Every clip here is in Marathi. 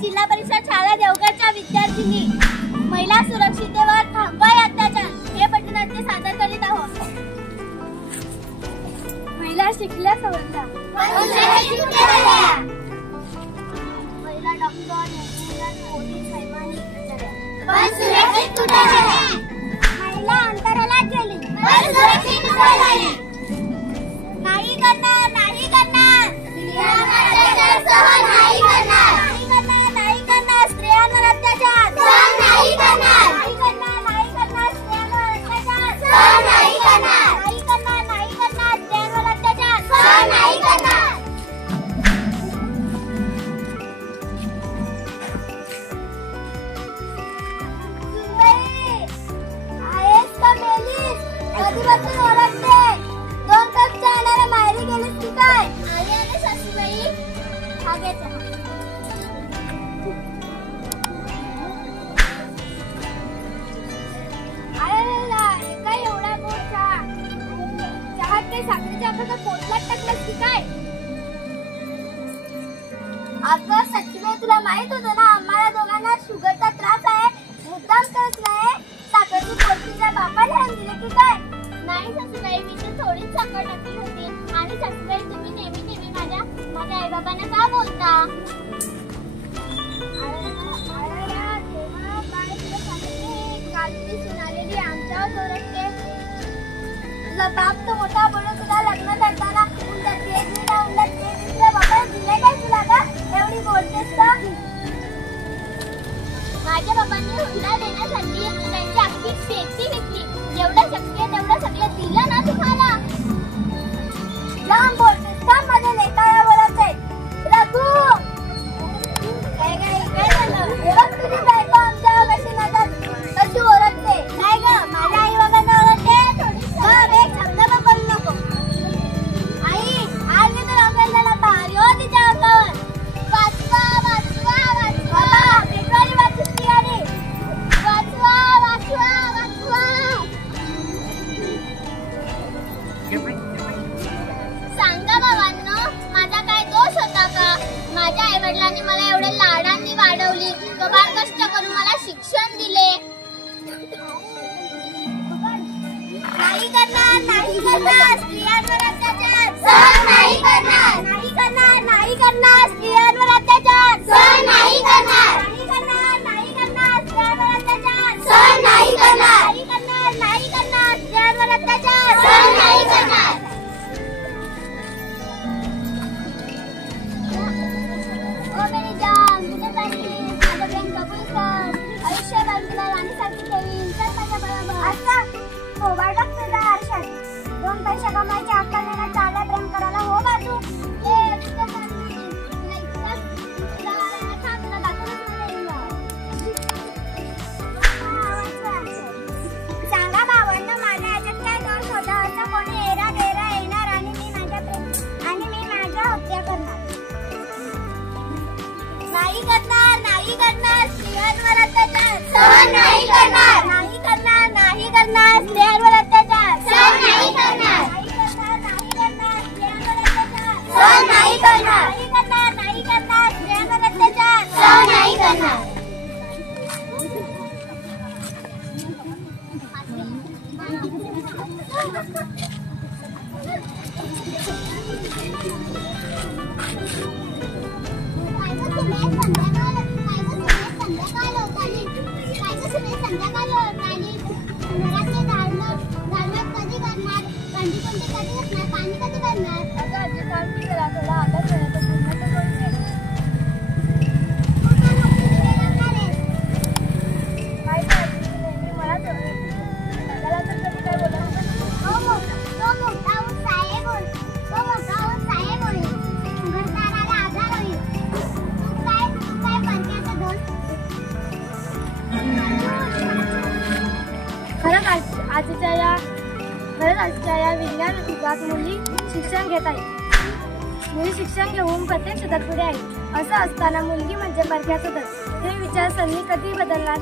जिल्हा परिषद शाळा देवगडच्या विद्यार्थिनी महिला सुरक्षिततेवर थांबवा अत्याचार हे पटनाट्य सादर करीत आहोत। महिला शिकल्या सवरल्या, महिला डॉक्टर, इंजिनियर, पोलीस, सैनिक पण सुरक्षित कुठे झाल्या? महिला अंतराळात गेली पण सुरक्षित कुठे झाल्या? नाही करणार, नाही करणार, स्त्रियांवर अत्याचार सहन नाही करणार, नाही करणार, नाही करणार, स्त्रियांवर अत्याचार सहन नाही करणार, नाही करणार, नाही करणार, स्त्रियांवर अत्याचार सहन नाही करणार, नाही करणार, नाही करणार, स्त्रियांवर अत्याचार सहन नाही करणार। आहेस का मेलीस? कधीपासून ओरडते? 2 कप चहा आणायला माहेरी गेलीस की काय? आले सासूबाई, हा घे चहा। अरे काय एवढा गोड चहा? चहात काही साखरेच्या आकारात पोटलात टाकलास की काय? अगं सच्चीबाई, तुला माहित होतं ना आम्हाला दोघांना शुगरचा त्रास आहे, मुद्दाम करत नाही, साखरची पोटलीच्या बापाने आणून दिले की काय? नाही सासूबाई, मी तर थोडीच साखर टाकली होती। आणि सासूबाई, तुम्ही नेहमी नेहमी माझ्या आई बाबांना का बोलता? तुझा बाप तो मोठा बोलून तुला लग्न करताना उंडा बाबा दिले काय तुला का? एवढी बोलतेस का? माझ्या बाबांनी हुंडा देण्यासाठी त्यांची अख्खी शेती विकली, जेवढं शक्य आहे तेवढं सगळं दिलं ना तुम्हाला। लांब बोलतेस का? माझ्या लेकाला बोलत आहे रघु, काय झालं? तुझी बायको आमच्या कशी नादात कशी ओरडते? नाही ग, माझ्या आई बाबांना ओरडते थोडी एक शब्द पण बोलू नको। आई, आज मी तर आपल्याला भारी हो तिच्या अंगावर। वाचवा, वाचवा, वाचवा, पेट्रोल वाचती आणि वाचवा, वाचवा, वाचवा। सांगा बाबांनो, माझा काय दोष होता का? माझ्या आई वडिलांनी मला एवढे लाडांनी वाढवली, कबाड कष्ट करून मला शिक्षण दिले। नाही करणार, नाही करणार, स्त्रियांवर अत्याचार सहन नाही करणार, नाही करणार, नाही करणार, स्त्रियांवर अत्याचार सहन नाही करणार, नाही करणार, नाही करणार, स्त्रियांवर अत्याचार सहन नाही करणार, नाही करणार, नाही करणार, स्त्रियांवर अत्याचार सहन नाही करणार। ओ मेरी जान, तुझे पाहिजे माझं प्रेम कबूल कर, आयुष्यभर तुला राणीसारखी ठेवीन, चल माझ्या बरोबर। आता मोबाईल टाक तुझ्या आरशात, 2 पैसे कमायचे अक्कल नाही, चालला प्रेम करायला हो बाजू। सांगा भावांना, माझ्या याच्यात काय दोष होता? असं कोणी एरा गेरा येणार आणि मी माझ्या हत्या करणार? नाही करणार, नाही करणार, स्त्रियांवर अत्याचार सहन नाही करणार, नाही करणार, नाही करणार, स्त्रियांवर अत्याचार सहन नाही करणार, नाही करणार, नाही करणार, स्त्रियांवर अत्याचार सहन नाही करणार, नाही करणार, नाही करणार, स्त्रियांवर अत्याचार सहन नाही करणार। आजच्या या विज्ञान युगात मुली शिक्षण घेत आहेत। मुली शिक्षण घेऊन प्रत्येक क्षेत्रात पुढे आहेत। असं असताना मुलगी म्हणजे परक्याचं धन, हे विचारसरणी कधी बदलणार?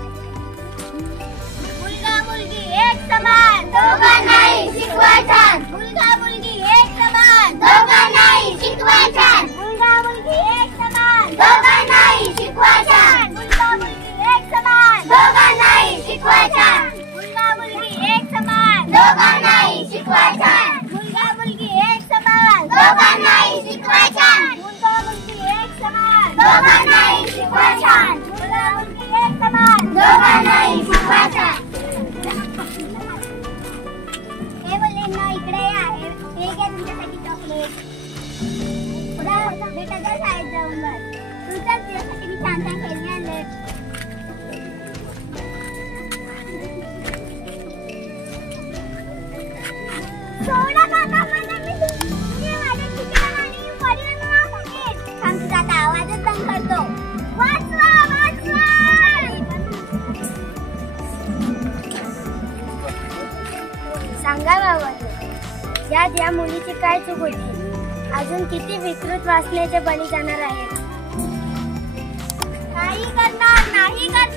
मुलगा मुलगी एक समान, दोघं नाही शिकवा छान। मुलगा मुलगी एक समान, दोघं नाही शिकवा छान। मुलगा मुलगी एक समान, दोघं नाही शिकवा छान। दोघांनाही शिकवा छान. मुलगा मुलगी एक समान. दोघांनाही शिकवा छान. हे मुलींना इकडे आहे. हे घ्या तुमच्यासाठी चॉकलेट. बेटा जा शाळेत जाऊन बस. तुझ्याच दिवसासाठी मी छान छान खेळणी आणले. सोडा काका मला मी माझ्या ठिकाण आणि वडिलांना नाव सांगेन. सांग तुझा आता आवाजच बंद करतो. वाचवा वाचवा. सांगा बाबा यात या मुलीची काय चूक होती. अजून किती विकृत वासनेचे बळी जाणार आहेत. नाही करणार नाही करणार.